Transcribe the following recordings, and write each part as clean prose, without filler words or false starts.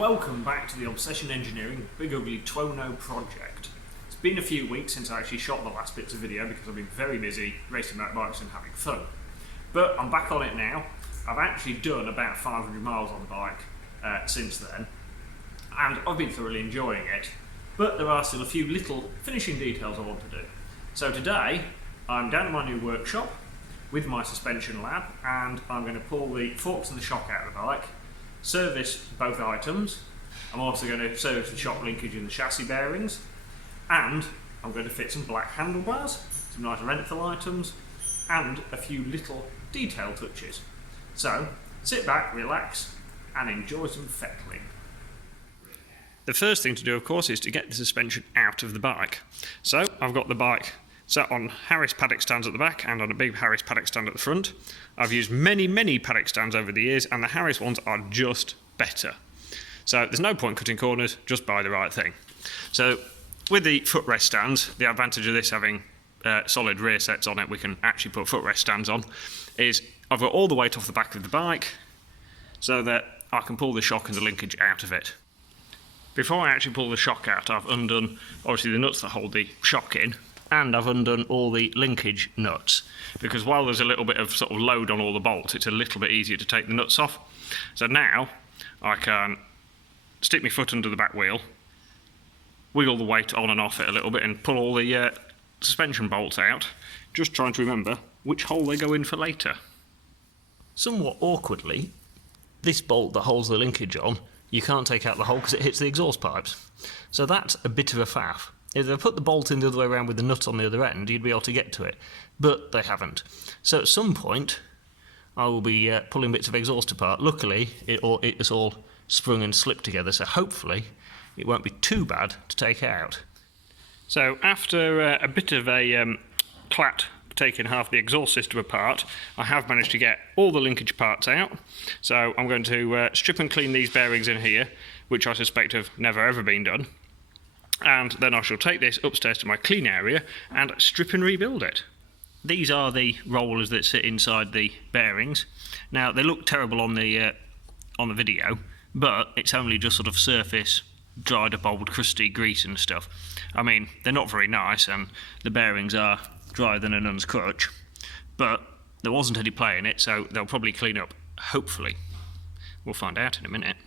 Welcome back to the Obsession Engineering Big Ugly Tuono project. It's been a few weeks since I actually shot the last bits of video because I've been very busy racing motorbikes and having fun. But I'm back on it now. I've actually done about 500 miles on the bike since then, and I've been thoroughly enjoying it. But there are still a few little finishing details I want to do. So today I'm down at my new workshop with my suspension lab, and I'm going to pull the forks and the shock out of the bike, service both items. I'm also going to service the shock linkage and the chassis bearings, and I'm going to fit some black handlebars, some nice Renthal items, and a few little detail touches. So sit back, relax, and enjoy some fettling. The first thing to do, of course, is to get the suspension out of the bike. So I've got the bike sat on Harris paddock stands at the back and on a big Harris paddock stand at the front. I've used many paddock stands over the years, and the Harris ones are just better. So there's no point cutting corners, just buy the right thing. So with the footrest stands, the advantage of this having solid rear sets on it, we can actually put footrest stands on, is I've got all the weight off the back of the bike so that I can pull the shock and the linkage out of it. Before I actually pull the shock out, I've undone obviously the nuts that hold the shock in, and I've undone all the linkage nuts, because while there's a little bit of sort of load on all the bolts, it's a little bit easier to take the nuts off. So now I can stick my foot under the back wheel, wiggle the weight on and off it a little bit, and pull all the suspension bolts out, just trying to remember which hole they go in for later. Somewhat awkwardly, this bolt that holds the linkage on, you can't take out the hole because it hits the exhaust pipes. So that's a bit of a faff. If they put the bolt in the other way around with the nut on the other end, you'd be able to get to it. But they haven't. So at some point, I will be pulling bits of exhaust apart. Luckily, it's all sprung and slipped together, so hopefully it won't be too bad to take out. So after a bit of a clat taking half the exhaust system apart, I have managed to get all the linkage parts out. So I'm going to strip and clean these bearings in here, which I suspect have never ever been done. And then I shall take this upstairs to my clean area and strip and rebuild it. These are the rollers that sit inside the bearings. Now they look terrible on the video, but it's only just sort of surface dried up old crusty grease and stuff. I mean, they're not very nice, and the bearings are drier than a nun's crutch, but there wasn't any play in it, so they'll probably clean up, hopefully. We'll find out in a minute.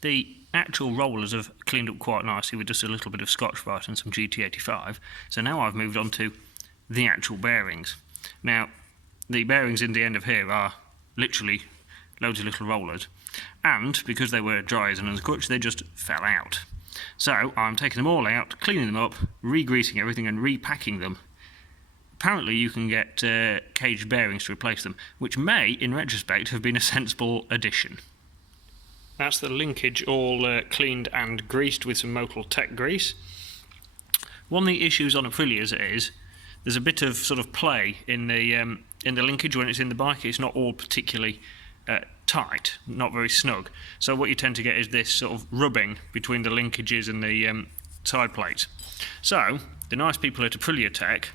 The actual rollers have cleaned up quite nicely with just a little bit of Scotch-Brite and some GT85, so now I've moved on to the actual bearings. Now, the bearings in the end of here are literally loads of little rollers, and because they were dry as an unscotch, they just fell out. So I'm taking them all out, cleaning them up, re-greasing everything and repacking them. Apparently you can get caged bearings to replace them, which may, in retrospect, have been a sensible addition. That's the linkage all cleaned and greased with some Motul Tech grease. One of the issues on Aprilias is there's a bit of sort of play in the linkage when it's in the bike. It's not all particularly tight, not very snug. So what you tend to get is this sort of rubbing between the linkages and the side plates. So the nice people at Aprilia Tech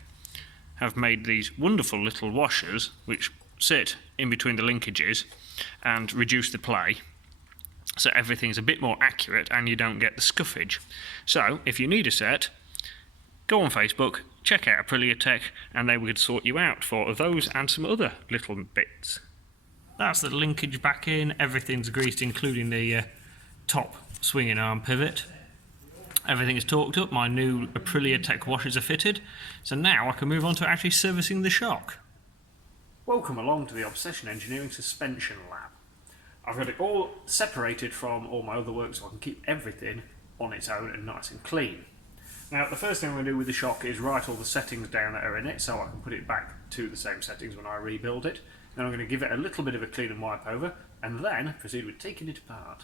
have made these wonderful little washers which sit in between the linkages and reduce the play, so everything's a bit more accurate and you don't get the scuffage. So if you need a set, go on Facebook, check out Aprilia Tech, and they would sort you out for those and some other little bits. That's the linkage back in, everything's greased including the top swinging arm pivot. Everything is torqued up, my new Aprilia Tech washers are fitted, so now I can move on to actually servicing the shock. Welcome along to the Obsession Engineering Suspension Lab. I've got it all separated from all my other work so I can keep everything on its own and nice and clean. Now the first thing I'm going to do with the shock is write all the settings down that are in it so I can put it back to the same settings when I rebuild it. Then I'm going to give it a little bit of a clean and wipe over, and then proceed with taking it apart.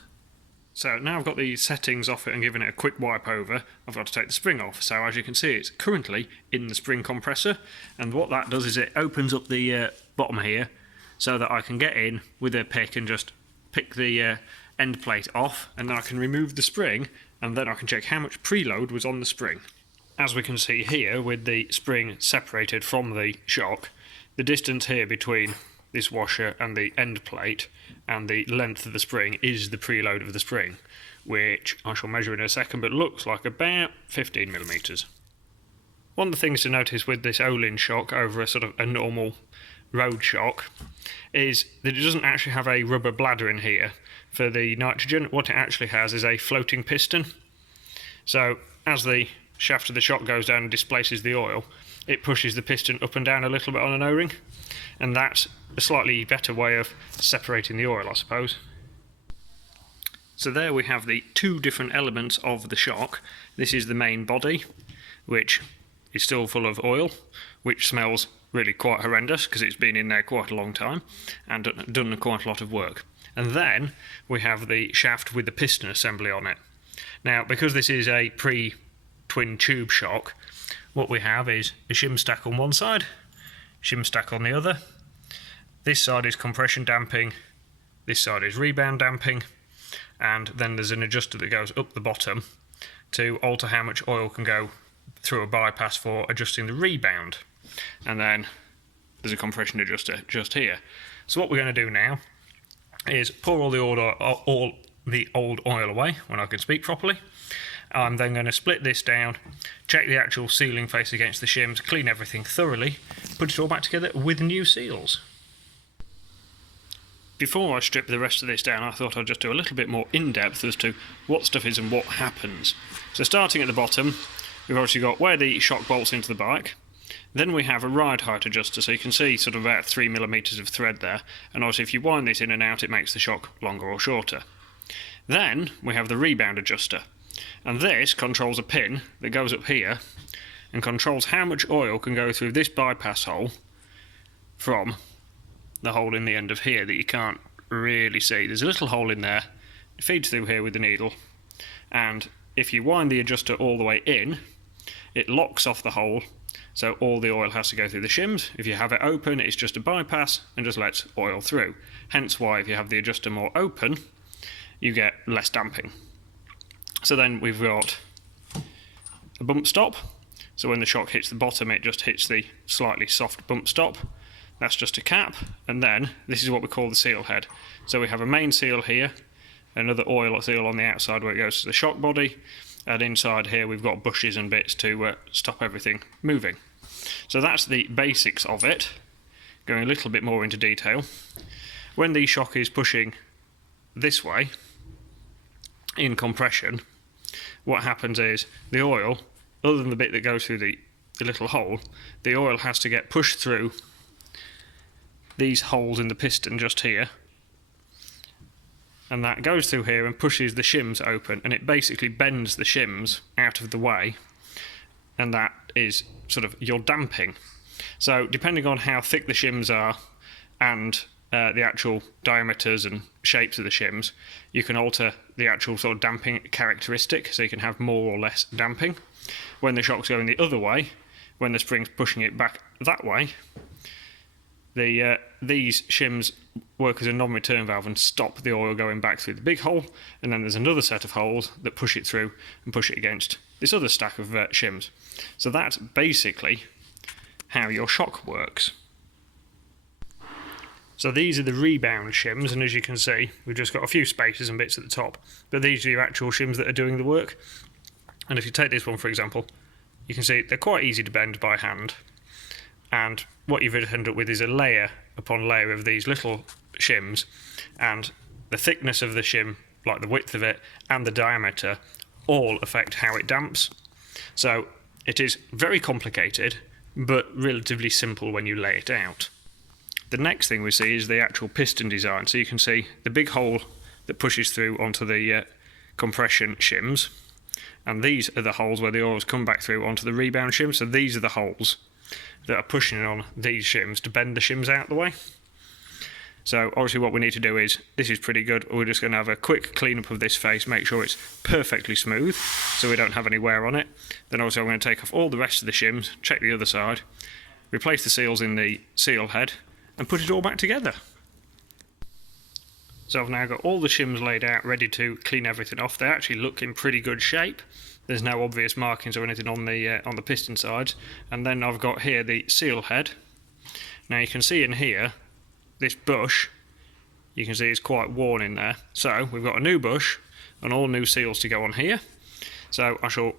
So now I've got the settings off it and given it a quick wipe over, I've got to take the spring off. So as you can see, it's currently in the spring compressor, and what that does is it opens up the bottom here so that I can get in with a pick and just pick the end plate off, and then I can remove the spring, and then I can check how much preload was on the spring. As we can see here, with the spring separated from the shock, the distance here between this washer and the end plate, and the length of the spring is the preload of the spring, which I shall measure in a second, but looks like about 15mm. One of the things to notice with this Olin shock over a sort of a normal road shock is that it doesn't actually have a rubber bladder in here for the nitrogen. What it actually has is a floating piston. So as the shaft of the shock goes down and displaces the oil, it pushes the piston up and down a little bit on an O-ring, and that's a slightly better way of separating the oil, I suppose. So there we have the two different elements of the shock. This is the main body, which is still full of oil, which smells really quite horrendous because it's been in there quite a long time and done quite a lot of work. And then we have the shaft with the piston assembly on it. Now, because this is a pre-twin tube shock, what we have is a shim stack on one side, shim stack on the other. This side is compression damping, this side is rebound damping, and then there's an adjuster that goes up the bottom to alter how much oil can go through a bypass for adjusting the rebound. And then there's a compression adjuster just here. So what we're going to do now is pour all the old oil away when I can speak properly. I'm then going to split this down, check the actual sealing face against the shims, clean everything thoroughly, put it all back together with new seals. Before I strip the rest of this down, I thought I'd just do a little bit more in-depth as to what stuff is and what happens. So starting at the bottom, we've obviously got where the shock bolts into the bike. Then we have a ride height adjuster, so you can see sort of about 3mm of thread there, and obviously if you wind this in and out it makes the shock longer or shorter. Then we have the rebound adjuster, and this controls a pin that goes up here and controls how much oil can go through this bypass hole from the hole in the end of here that you can't really see. There's a little hole in there, it feeds through here with the needle, and if you wind the adjuster all the way in, it locks off the hole, so all the oil has to go through the shims. If you have it open, it's just a bypass and just lets oil through. Hence why if you have the adjuster more open, you get less damping. So then we've got a bump stop. So when the shock hits the bottom, it just hits the slightly soft bump stop. That's just a cap. And then this is what we call the seal head. So we have a main seal here, another oil seal on the outside where it goes to the shock body, and inside here we've got bushes and bits to stop everything moving. So that's the basics of it. Going a little bit more into detail. When the shock is pushing this way in compression, what happens is the oil, other than the bit that goes through the little hole, the oil has to get pushed through these holes in the piston just here, and that goes through here and pushes the shims open, and it basically bends the shims out of the way, and that is sort of your damping. So depending on how thick the shims are and the actual diameters and shapes of the shims, you can alter the actual sort of damping characteristic, so you can have more or less damping. When the shock's going the other way, when the spring's pushing it back that way, these shims work as a non-return valve and stop the oil going back through the big hole, and then there's another set of holes that push it through and push it against this other stack of shims. So that's basically how your shock works. So these are the rebound shims, and as you can see, we've just got a few spacers and bits at the top, but these are your actual shims that are doing the work. And if you take this one for example, you can see they're quite easy to bend by hand, and what you've ended up with is a layer upon layer of these little shims, and the thickness of the shim, like the width of it, and the diameter all affect how it damps. So it is very complicated, but relatively simple when you lay it out. The next thing we see is the actual piston design. So you can see the big hole that pushes through onto the compression shims, and these are the holes where the oils come back through onto the rebound shims. So these are the holes that are pushing on these shims to bend the shims out the way. So obviously what we need to do is, this is pretty good, we're just going to have a quick cleanup of this face, make sure it's perfectly smooth so we don't have any wear on it. Then also I'm going to take off all the rest of the shims, check the other side, replace the seals in the seal head, and put it all back together. So I've now got all the shims laid out, ready to clean everything off. They actually look in pretty good shape. There's no obvious markings or anything on the piston sides. And then I've got here the seal head. Now you can see in here this bush, you can see it's quite worn in there. So we've got a new bush and all new seals to go on here. So I shall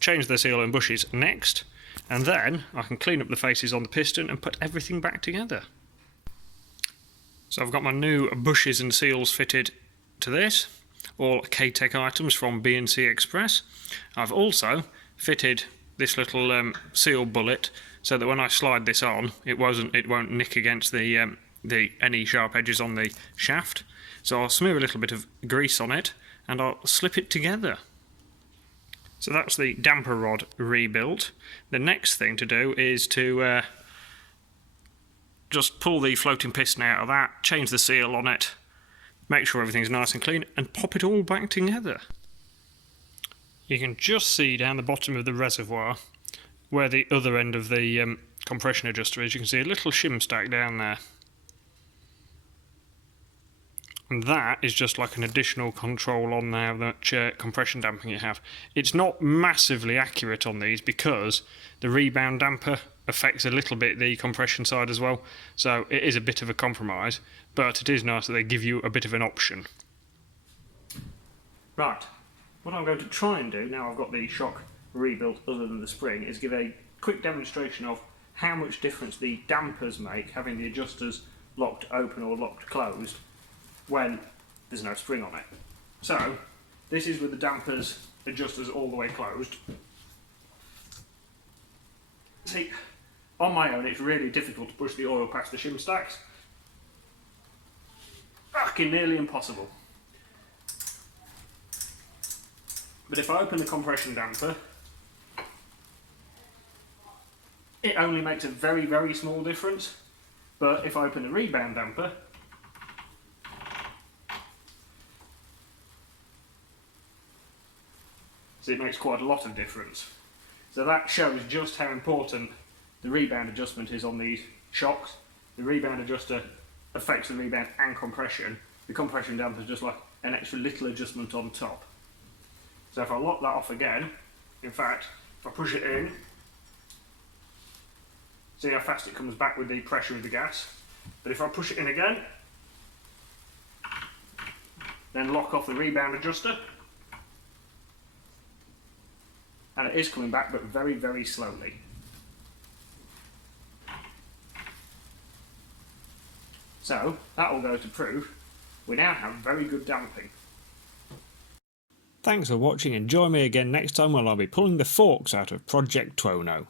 change the seal and bushes next, and then I can clean up the faces on the piston and put everything back together. So I've got my new bushes and seals fitted to this, all K-Tech items from B&C Express. I've also fitted this little seal bullet so that when I slide this on, it won't nick against the any sharp edges on the shaft. So I'll smear a little bit of grease on it and I'll slip it together. So that's the damper rod rebuilt. The next thing to do is to just pull the floating piston out of that, change the seal on it, make sure everything's nice and clean, and pop it all back together. You can just see down the bottom of the reservoir where the other end of the compression adjuster is. You can see a little shim stack down there. And that is just like an additional control on how much compression damping you have. It's not massively accurate on these because the rebound damper affects a little bit the compression side as well, so it is a bit of a compromise, but it is nice that they give you a bit of an option. Right, what I'm going to try and do now I've got the shock rebuilt other than the spring is give a quick demonstration of how much difference the dampers make, having the adjusters locked open or locked closed when there's no spring on it. So this is with the dampers adjusters all the way closed. See, on my own it's really difficult to push the oil past the shim stacks. Fucking nearly impossible. But if I open the compression damper, it only makes a very, very small difference. But if I open the rebound damper, so it makes quite a lot of difference. So that shows just how important the rebound adjustment is on these shocks. The rebound adjuster affects the rebound and compression. The compression damper is just like an extra little adjustment on top. So if I lock that off again, in fact, if I push it in, see how fast it comes back with the pressure of the gas. But if I push it in again, then lock off the rebound adjuster, and it is coming back, but very, very slowly. So that will go to prove we now have very good damping. Thanks for watching, and join me again next time when I'll be pulling the forks out of Project Tuono.